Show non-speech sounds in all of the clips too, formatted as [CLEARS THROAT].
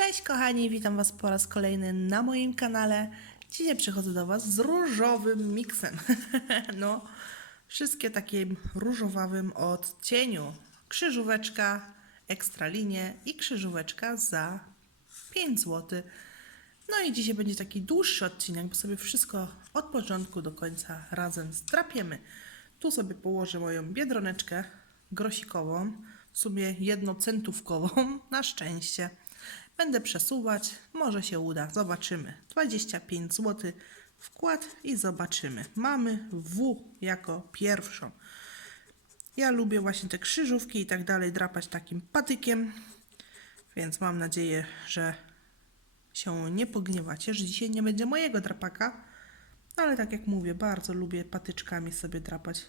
Cześć kochani, witam Was po raz kolejny na moim kanale. Dzisiaj przychodzę do Was z różowym miksem. [LAUGHS] no, wszystkie takim różowawym odcieniu. Krzyżóweczka, ekstra linie i krzyżóweczka za 5 zł. No i dzisiaj będzie taki dłuższy odcinek, bo sobie wszystko od początku do końca razem zdrapiemy. Tu sobie położę moją biedroneczkę grosikową, w sumie jednocentówkową, [LAUGHS] na szczęście. Będę przesuwać, może się uda, zobaczymy. 25 zł wkład i zobaczymy. Mamy W jako pierwszą. Ja lubię właśnie te krzyżówki i tak dalej drapać takim patykiem, więc mam nadzieję, że się nie pogniewacie, że dzisiaj nie będzie mojego drapaka, ale tak jak mówię, bardzo lubię patyczkami sobie drapać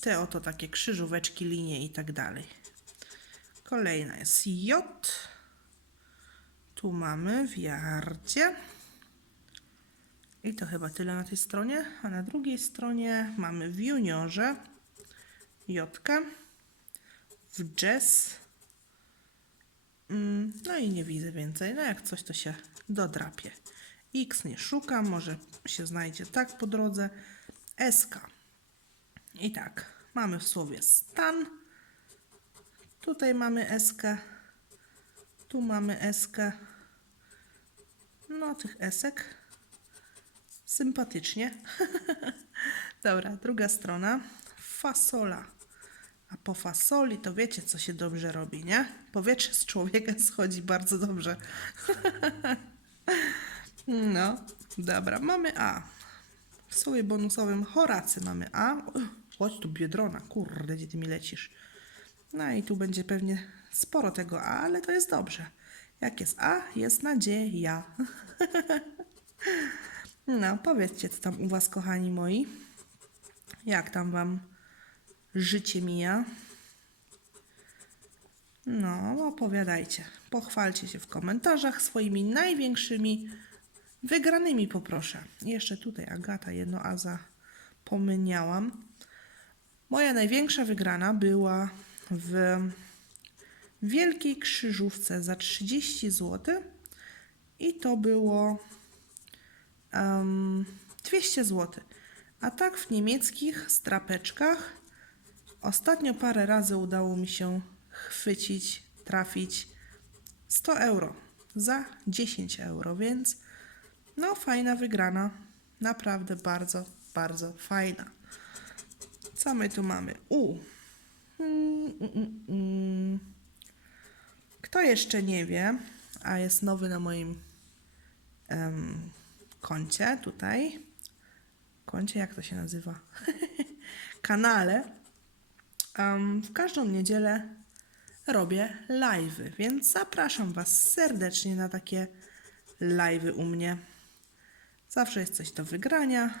te oto takie krzyżóweczki, linie i tak dalej. Kolejna jest J. Tu mamy w jardzie. I to chyba tyle na tej stronie. A na drugiej stronie mamy w juniorze Jotkę. W jazz. Mm, No i nie widzę więcej. No jak coś to się dodrapie. X nie szukam, może się znajdzie tak po drodze. SK. I tak, mamy w słowie stan. Tutaj mamy SK. Tu mamy SK. No, tych esek. Sympatycznie. [LAUGHS] Dobra, druga strona. Fasola. A po fasoli to wiecie, co się dobrze robi, nie? Powietrze z człowieka [LAUGHS] schodzi bardzo dobrze. [LAUGHS] no, dobra, mamy A. W słowie bonusowym Horacy mamy A. Chodź tu, Biedrona, kurde, gdzie ty mi lecisz? No i tu będzie pewnie sporo tego A, ale to jest dobrze. Jak jest A, jest nadzieja. no, powiedzcie, co tam u Was, kochani moi. Jak tam Wam życie mija? No, opowiadajcie. Pochwalcie się w komentarzach swoimi największymi wygranymi, poproszę. Jeszcze tutaj Agata jedno A zapomniałam. Moja największa wygrana była w wielkiej krzyżówce za 30 zł i to było um, 200 zł. A tak w niemieckich strapeczkach ostatnio parę razy udało mi się chwycić, trafić 100 euro za 10 euro, więc no fajna wygrana. Naprawdę bardzo, bardzo fajna. Co my tu mamy? U. Mm, mm, mm, mm. Kto jeszcze nie wie, a jest nowy na moim em, koncie tutaj, koncie, jak to się nazywa? [LAUGHS] Kanale. Em, w każdą niedzielę robię live'y, więc zapraszam Was serdecznie na takie live'y u mnie. Zawsze jest coś do wygrania.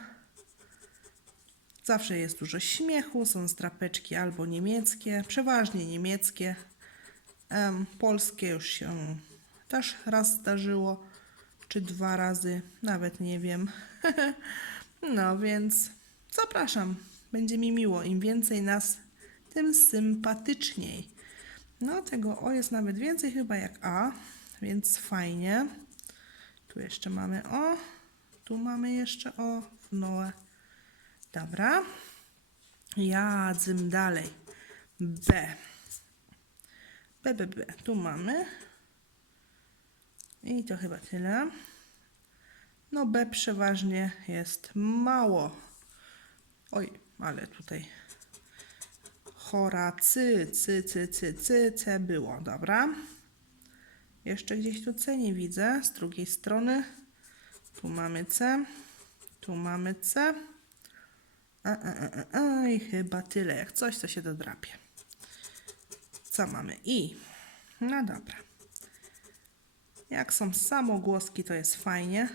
Zawsze jest dużo śmiechu, są strapeczki albo niemieckie, przeważnie niemieckie. Polskie już się też raz zdarzyło, czy dwa razy, nawet nie wiem. [LAUGHS] no więc zapraszam, będzie mi miło. Im więcej nas, tym sympatyczniej. No tego O jest nawet więcej chyba jak A, więc fajnie. Tu jeszcze mamy O, tu mamy jeszcze O w Noe. Dobra. Jadzym dalej. B. B, B, B. Tu mamy. I to chyba tyle. No B przeważnie jest mało. Oj, ale tutaj Horacy, cy, cy, cy, cy, C było. Dobra. Jeszcze gdzieś tu C nie widzę. Z drugiej strony. Tu mamy C. Tu mamy C. A, a, a, a, a, I chyba tyle. Jak coś, to się dodrapie. Co mamy? I. No dobra. Jak są samogłoski, to jest fajnie.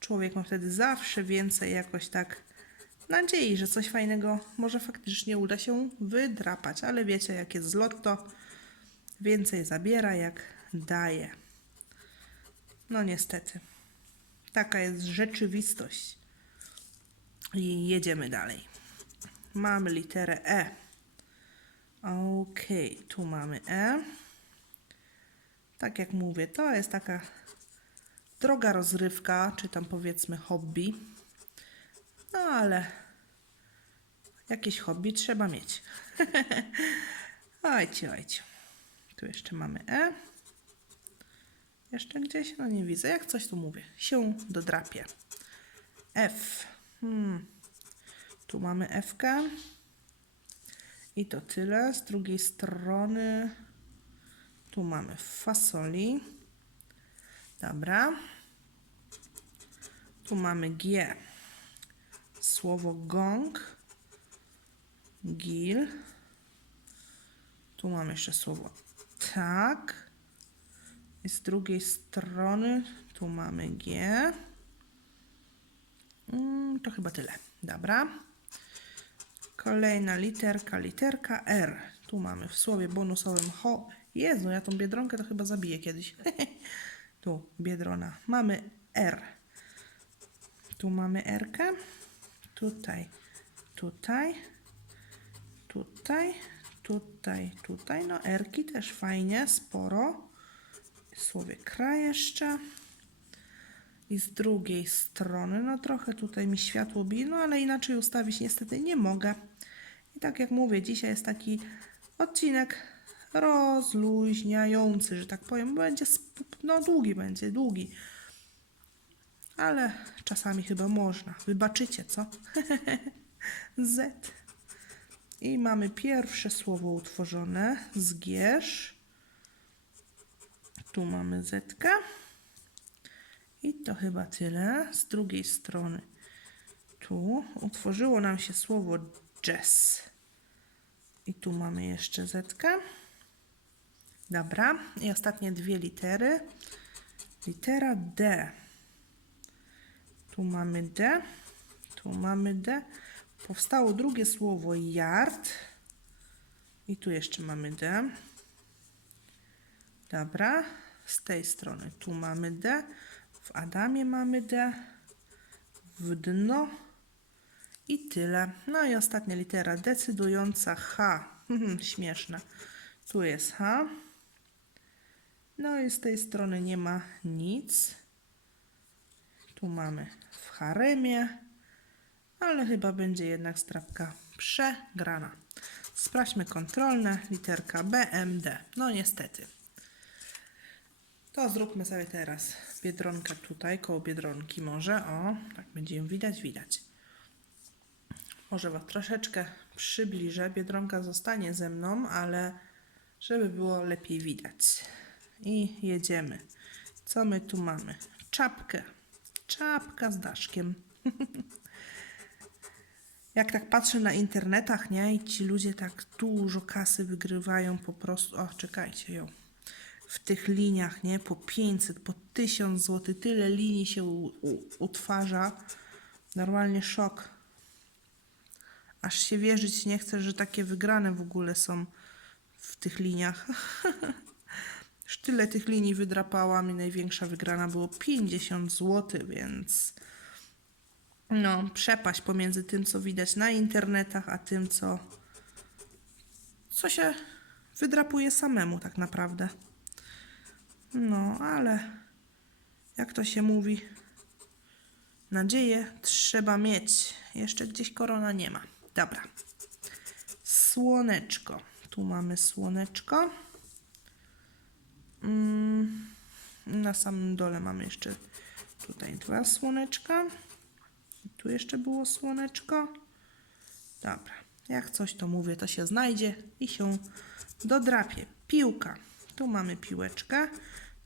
Człowiek ma wtedy zawsze więcej jakoś tak nadziei, że coś fajnego może faktycznie uda się wydrapać. Ale wiecie, jak jest z lotto, więcej zabiera, jak daje. No niestety. Taka jest rzeczywistość. I jedziemy dalej. Mamy literę E. Ok, tu mamy E. tak jak mówię, to jest taka droga rozrywka, czy tam powiedzmy hobby. No ale jakieś hobby trzeba mieć. [LAUGHS] ojcie, ojcie. Tu jeszcze mamy E. Jeszcze gdzieś? No nie widzę. Jak coś tu mówię. Się dodrapie. F. Hmm. Tu mamy F. -kę. I to tyle. Z drugiej strony tu mamy fasoli. Dobra. Tu mamy G. Słowo gong. Gil. Tu mamy jeszcze słowo tak. I z drugiej strony tu mamy G. Mm, to chyba tyle. Dobra. Kolejna literka, literka R. Tu mamy w słowie bonusowym ho. Jezu, ja tą biedronkę to chyba zabiję kiedyś. [LAUGHS] tu biedrona. Mamy R. Tu mamy R. -kę. Tutaj, tutaj, tutaj, tutaj, tutaj. No erki też fajnie, sporo. Słowie kraj jeszcze. I z drugiej strony, no trochę tutaj mi światło bije, no ale inaczej ustawić niestety nie mogę. I tak jak mówię, dzisiaj jest taki odcinek rozluźniający, że tak powiem. Będzie, no długi będzie, długi. Ale czasami chyba można. Wybaczycie, co? [LAUGHS] Z. I mamy pierwsze słowo utworzone. Zgierz. Tu mamy zetkę. I to chyba tyle. Z drugiej strony tu utworzyło nam się słowo jazz. I tu mamy jeszcze zetkę. Dobra. I ostatnie dwie litery. Litera D. Tu mamy D. Tu mamy D. Powstało drugie słowo yard. I tu jeszcze mamy D. Dobra. Z tej strony tu mamy D. W Adamie mamy D. W dno. I tyle. No i ostatnia litera decydująca H. Śmieszna. Tu jest H. No i z tej strony nie ma nic. Tu mamy w haremie, ale chyba będzie jednak strapka przegrana. Sprawdźmy kontrolne. Literka B, M, D. No niestety. To zróbmy sobie teraz biedronkę tutaj, koło biedronki może. O, tak będzie ją widać, widać. Może Was troszeczkę przybliżę. Biedronka zostanie ze mną, ale żeby było lepiej widać. I jedziemy. Co my tu mamy? Czapkę. Czapka z daszkiem. [LAUGHS] Jak tak patrzę na internetach, nie? I ci ludzie tak dużo kasy wygrywają po prostu. O, czekajcie ją. W tych liniach, nie? Po 500, po 1000 zł. Tyle linii się u, u, utwarza. Normalnie szok. Aż się wierzyć nie chcę, że takie wygrane w ogóle są w tych liniach. [LAUGHS] Tyle tych linii wydrapałam i największa wygrana było 50 zł, więc no, przepaść pomiędzy tym, co widać na internetach, a tym, co, co się wydrapuje samemu tak naprawdę. No, ale jak to się mówi, nadzieję trzeba mieć. Jeszcze gdzieś korona nie ma. Dobra. Słoneczko. Tu mamy słoneczko. Mm, na samym dole mamy jeszcze tutaj dwa słoneczka. Tu jeszcze było słoneczko. Dobra. Jak coś to mówię, to się znajdzie i się dodrapie. Piłka. Tu mamy piłeczkę.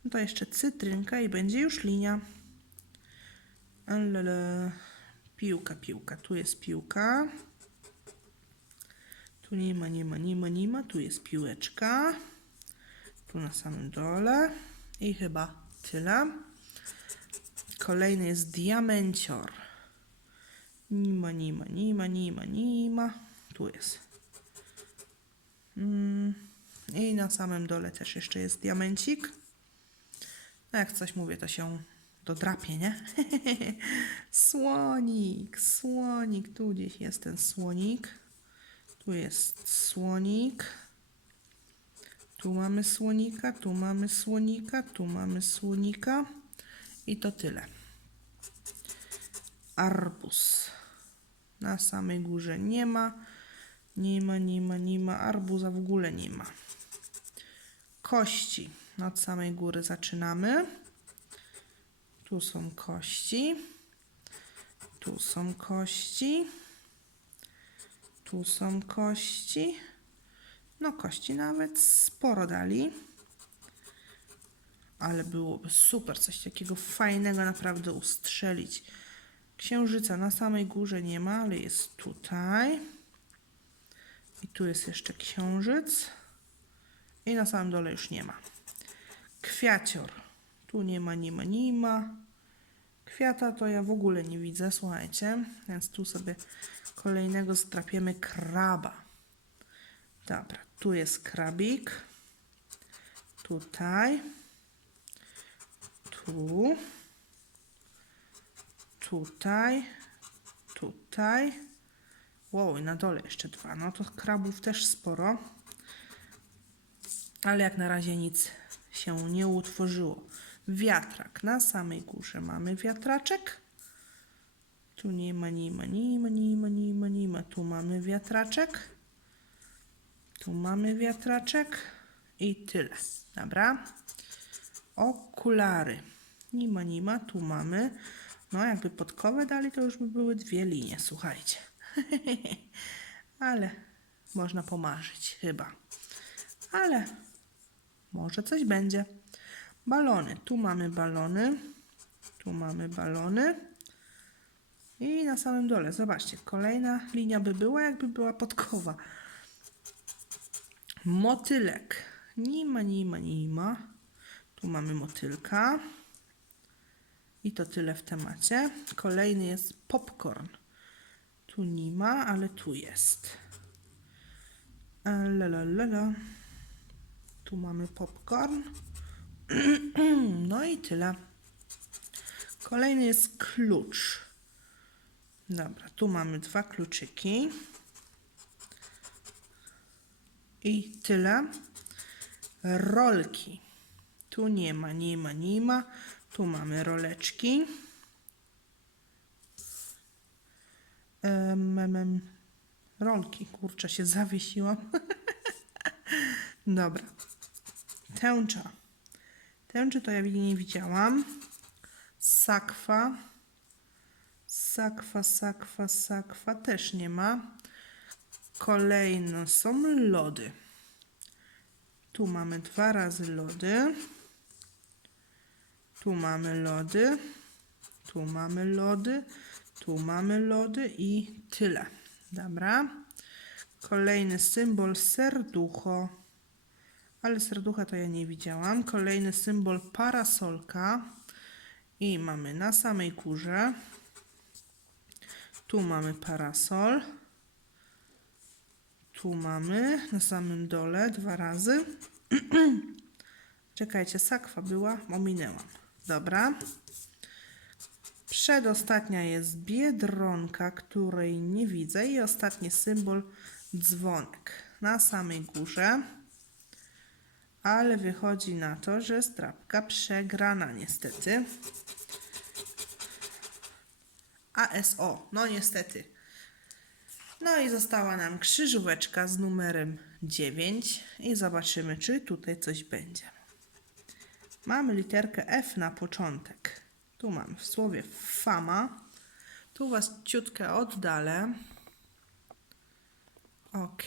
No to jeszcze cytrynka i będzie już linia. Alele. Piłka, piłka. Tu jest piłka. Tu nie ma, nie ma, nie ma, nie ma. Tu jest piłeczka. Tu na samym dole. I chyba tyle. Kolejny jest diamencior. Nie ma, nie ma, nie ma, nie ma, nie ma. Tu jest. Mm. I na samym dole też jeszcze jest diamencik. No jak coś mówię, to się dodrapie, nie? [LAUGHS] słonik, słonik. Tu gdzieś jest ten słonik. Tu jest słonik. Tu mamy słonika, tu mamy słonika, tu mamy słonika. I to tyle. Arbuz. Na samej górze nie ma. Nie ma, nie ma, nie ma. Arbuza w ogóle nie ma. Kości. Od samej góry zaczynamy. Tu są kości. Tu są kości. Tu są kości. No, kości nawet sporo dali. Ale byłoby super coś takiego fajnego naprawdę ustrzelić. Księżyca na samej górze nie ma, ale jest tutaj. I tu jest jeszcze księżyc. I na samym dole już nie ma. Kwiacior. Tu nie ma, nie ma, nie ma. Kwiata to ja w ogóle nie widzę, słuchajcie. Więc tu sobie kolejnego strapiemy kraba. Dobra, tu jest krabik. Tutaj. Tu. Tutaj. Tutaj. Wow, i na dole jeszcze dwa. No to krabów też sporo. Ale jak na razie nic się nie utworzyło. Wiatrak. Na samej górze mamy wiatraczek. Tu nie ma, nie ma, nie ma, nie ma, nie ma, nie ma. Tu mamy wiatraczek. Tu mamy wiatraczek. I tyle. Dobra. Okulary. Nie ma, nie ma. Tu mamy. No, jakby podkowę dali, to już by były dwie linie, słuchajcie. [LAUGHS] Ale można pomarzyć chyba. Ale może coś będzie. Balony. Tu mamy balony. Tu mamy balony. I na samym dole, zobaczcie, kolejna linia by była, jakby była podkowa. Motylek. Nie ma, nie ma, nie ma. Tu mamy motylka. I to tyle w temacie. Kolejny jest popcorn. Tu nie ma, ale tu jest. E, La, la, la, la. Tu mamy popcorn. [CLEARS THROAT] No i tyle. Kolejny jest klucz. Dobra, tu mamy dwa kluczyki. I tyle. Rolki. Tu nie ma, nie ma, nie ma. Tu mamy roleczki. Em, em. Rolki, kurczę, się zawiesiłam. [LAUGHS] Dobra. Tęcza. Tęczy to ja nie widziałam. Sakwa. Sakwa, sakwa, sakwa też nie ma. Kolejno są lody. Tu mamy dwa razy lody. Tu mamy lody. Tu mamy lody. Tu mamy lody i tyle. Dobra. Kolejny symbol serducho. Ale serducha to ja nie widziałam. Kolejny symbol parasolka. I mamy na samej górze. Tu mamy parasol. Tu mamy na samym dole dwa razy. [CLEARS THROAT] Czekajcie, sakwa była, ominęłam. Dobra. Przedostatnia jest biedronka, której nie widzę. I ostatni symbol dzwonek na samej górze. Ale wychodzi na to, że strapka przegrana niestety. ASO, no niestety. No i została nam krzyżóweczka z numerem 9 i zobaczymy, czy tutaj coś będzie. Mamy literkę F na początek. Tu mam w słowie fama. Tu was ciutkę oddalę. Ok.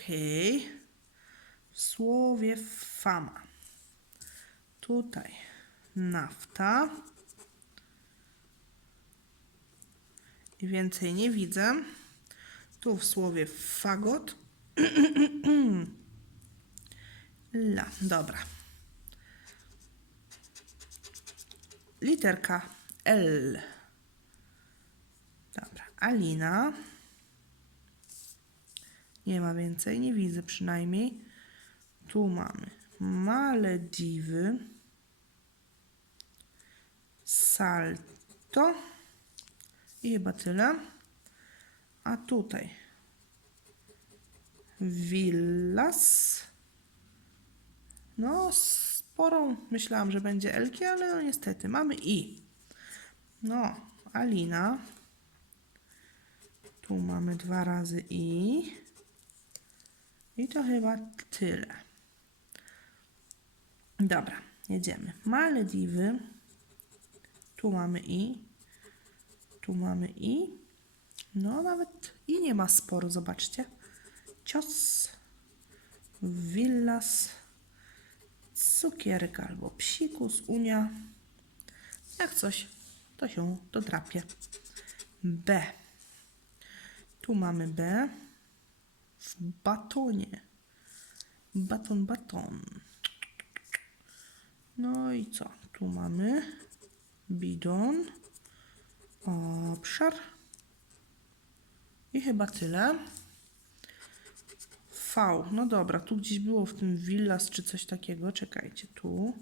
W słowie fama. Tutaj nafta. I więcej nie widzę. Tu w słowie fagot. [CLEARS THROAT] La, dobra. Literka L. Dobra, Alina. Nie ma więcej, nie widzę przynajmniej. Tu mamy Malediwy. Salto. I chyba tyle. A tutaj Villas. No, sporą myślałam, że będzie Elki, ale no niestety mamy I. No, Alina. Tu mamy dwa razy I. I to chyba tyle. Dobra, jedziemy. Malediwy. Tu mamy I. Tu mamy I. No, nawet I nie ma sporu, zobaczcie. Cios. Villas. Cukierek albo psikus, unia. Jak coś, to się dodrapie. B. Tu mamy B. W batonie. Baton, baton. No i co? Tu mamy bidon, obszar i chyba tyle. V, no dobra, tu gdzieś było w tym villas czy coś takiego. Czekajcie, tu.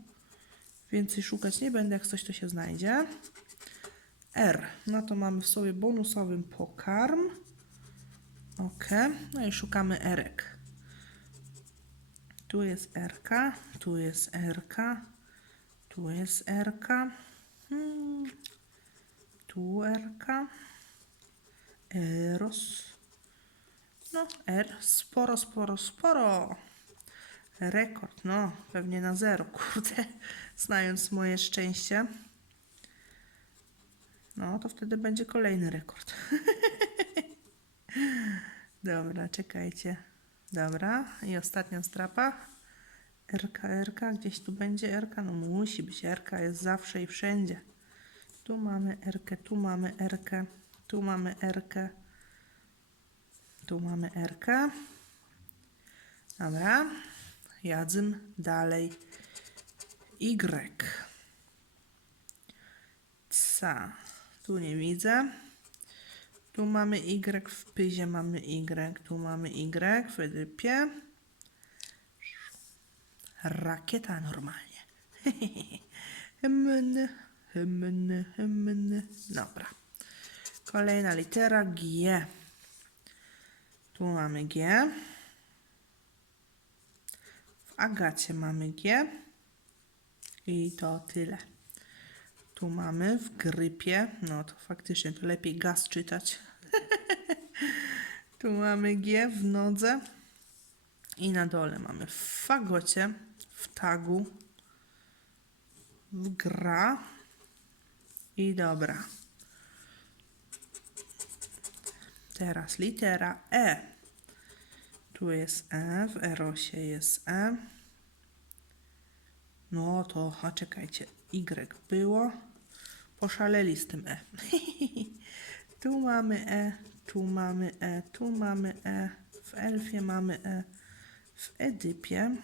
Więcej szukać nie będę, jak coś to się znajdzie. R, no to mamy w sobie bonusowym pokarm. Ok, no i szukamy Erek. Tu jest RK, tu jest RK, tu jest RK, hmm. Tu RK, Eros, no R, sporo, sporo, sporo. Rekord, no pewnie na zero, [LAUGHS] kurde, znając moje szczęście. No to wtedy będzie kolejny rekord. [LAUGHS] Dobra, czekajcie. Dobra, i ostatnia strapa. RK, RK, gdzieś tu będzie RK? No musi być, RK jest zawsze i wszędzie. Tu mamy RK, tu mamy RK, tu mamy RK, tu mamy RK. Dobra, jadzym dalej. Y. Ca, tu nie widzę. Tu mamy Y, w pyzie mamy Y, tu mamy Y, w Edypie. Rakieta normalnie. [LAUGHS] hymn, hymn. Dobra. Kolejna litera G. Tu mamy G. W Agacie mamy G. I to tyle. Tu mamy w grypie, no to faktycznie to lepiej gaz czytać. [LAUGHS] tu mamy G w nodze i na dole mamy w fagocie, w tagu, w gra i dobra. Teraz litera E. Tu jest E, w Erosie jest E. No to, a czekajcie, Y było. Poszaleli z tym E. [LAUGHS] tu mamy E, tu mamy E, tu mamy E, w Elfie mamy E, w Edypie,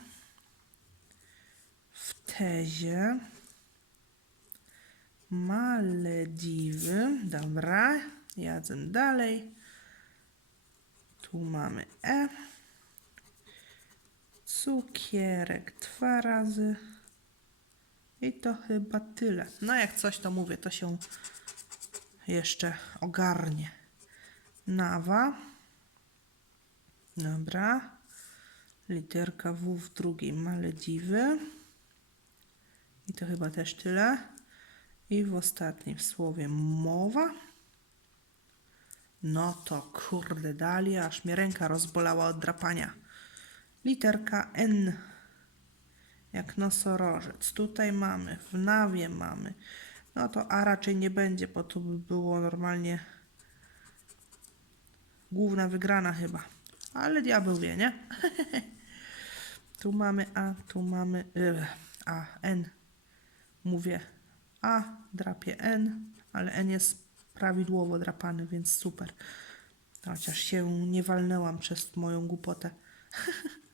w Tezie, Malediwy, dobra, jadzę dalej. Tu mamy E, cukierek dwa razy. I to chyba tyle. No jak coś to mówię, to się jeszcze ogarnie. Nawa. Dobra. Literka W w drugiej Malediwy. I to chyba też tyle. I w ostatnim słowie mowa. No to kurde dali, aż mnie ręka rozbolała od drapania. Literka N jak nosorożec. Tutaj mamy, w nawie mamy. No to A raczej nie będzie, bo tu by było normalnie główna wygrana chyba. Ale diabeł wie, nie? [LAUGHS] tu mamy A, tu mamy y, A, N. Mówię A, drapie N, ale N jest prawidłowo drapany, więc super. Chociaż się nie walnęłam przez moją głupotę.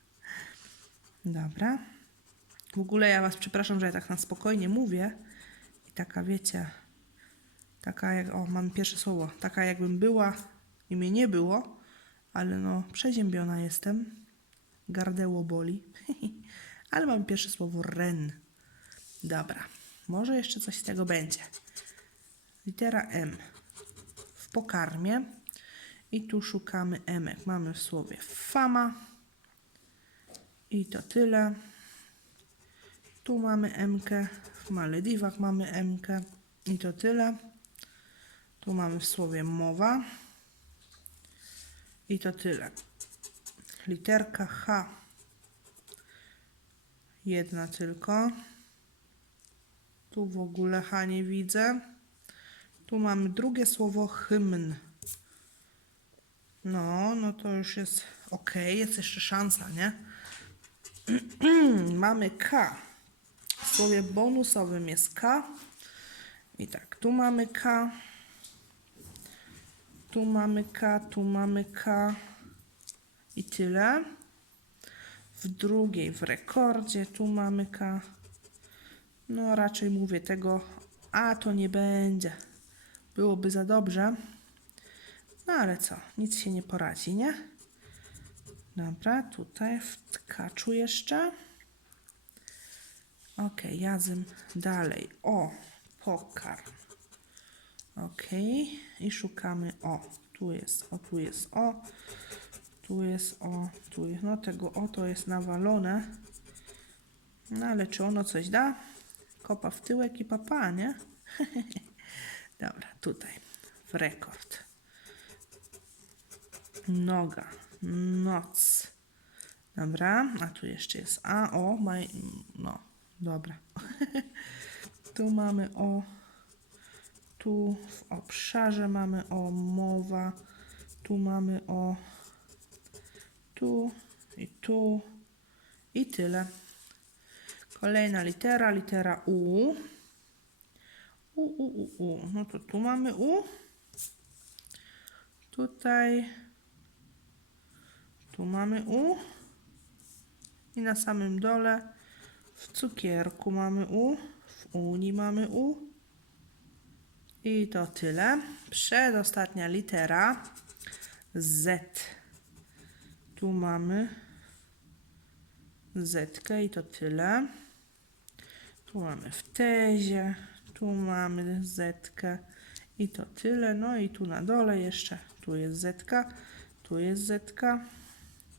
[LAUGHS] Dobra. W ogóle ja Was przepraszam, że ja tak na spokojnie mówię. I taka, wiecie, taka jak, o, mam pierwsze słowo, taka jakbym była i mnie nie było, ale no, przeziębiona jestem. Gardeło boli. [LAUGHS] ale mam pierwsze słowo ren. Dobra, może jeszcze coś z tego będzie. Litera M w pokarmie. I tu szukamy emek. Mamy w słowie fama. I to tyle. Tu mamy MK, w Malediwach mamy MK i to tyle. Tu mamy w słowie mowa i to tyle. Literka H. Jedna tylko. Tu w ogóle H nie widzę. Tu mamy drugie słowo hymn. No, no to już jest ok, jest jeszcze szansa, nie? [CLEARS THROAT] mamy K. W słowie bonusowym jest K. I tak, tu mamy K. Tu mamy K, tu mamy K. I tyle. W drugiej, w rekordzie, tu mamy K. No, raczej mówię tego, a to nie będzie. Byłoby za dobrze. No ale co, nic się nie poradzi, nie? Dobra, tutaj w tkaczu jeszcze. Ok, jazym dalej. O, pokarm. Ok, i szukamy o. Tu jest o, tu jest o. Tu jest o, tu jest. No tego o to jest nawalone. No ale czy ono coś da? Kopa w tyłek i papa, nie? [LAUGHS] Dobra, tutaj. W rekord. Noga. Noc. Dobra, a tu jeszcze jest A, O, maj, no, dobra. [LAUGHS] tu mamy O, tu w obszarze mamy O, mowa, tu mamy O, tu i tu i tyle. Kolejna litera, litera U. U, U, U, U. No to tu mamy U. Tutaj. Tu mamy U. I na samym dole w cukierku mamy U. W Uni mamy U. I to tyle. Przedostatnia litera. Z. Tu mamy Z i to tyle. Tu mamy w tezie, tu mamy Z i to tyle. No i tu na dole jeszcze, tu jest Z, tu jest Z,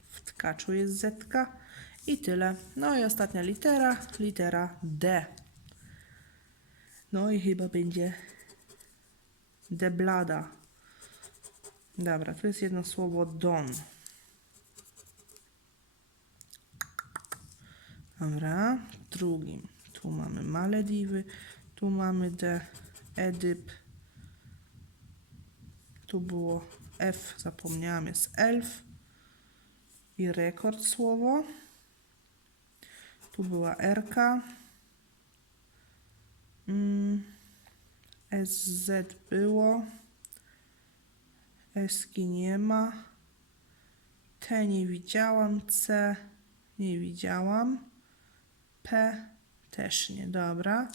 w tkaczu jest Z i tyle. No i ostatnia litera, litera D. No i chyba będzie deblada. Dobra, tu jest jedno słowo don. Dobra, drugim. Tu mamy Malediwy, tu mamy D, Edyp. Tu było F, zapomniałam, jest elf. I rekord słowo. Tu była RK. Mm, SZ było. Eski nie ma. T nie widziałam. C nie widziałam. P też nie, dobra.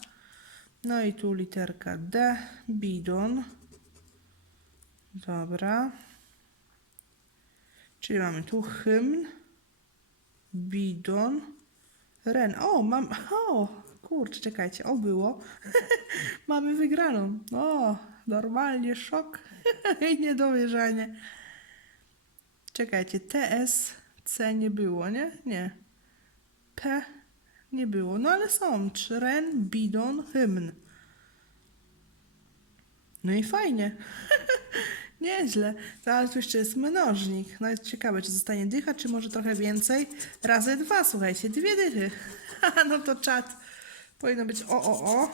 No i tu literka D, bidon. Dobra. Czyli mamy tu hymn, bidon, ren. O, mam, o, kurczę, czekajcie, o było. [LAUGHS] mamy wygraną. O, normalnie szok [LAUGHS] i niedowierzanie. Czekajcie, TS, C nie było, nie? Nie. P nie było. No ale są. Tren, bidon, hymn. No i fajnie. [LAUGHS] Nieźle. Teraz tu jeszcze jest mnożnik. No jest ciekawe, czy zostanie dycha, czy może trochę więcej. Razy dwa, słuchajcie, dwie dychy. [LAUGHS] no to czat. Powinno być o, o, o.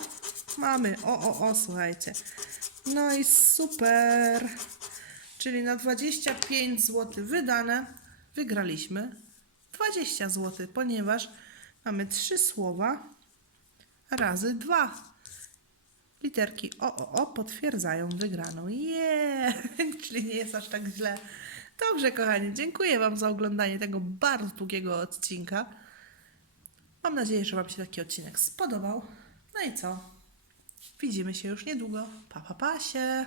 Mamy o, o, o, słuchajcie. No i super. Czyli na 25 zł wydane wygraliśmy 20 zł, ponieważ mamy trzy słowa razy dwa. Literki o, o, o potwierdzają wygraną. Yeah! [LAUGHS] Czyli nie jest aż tak źle. Dobrze, kochani, dziękuję Wam za oglądanie tego bardzo długiego odcinka. Mam nadzieję, że Wam się taki odcinek spodobał. No i co? Widzimy się już niedługo. Pa, pa, pa się!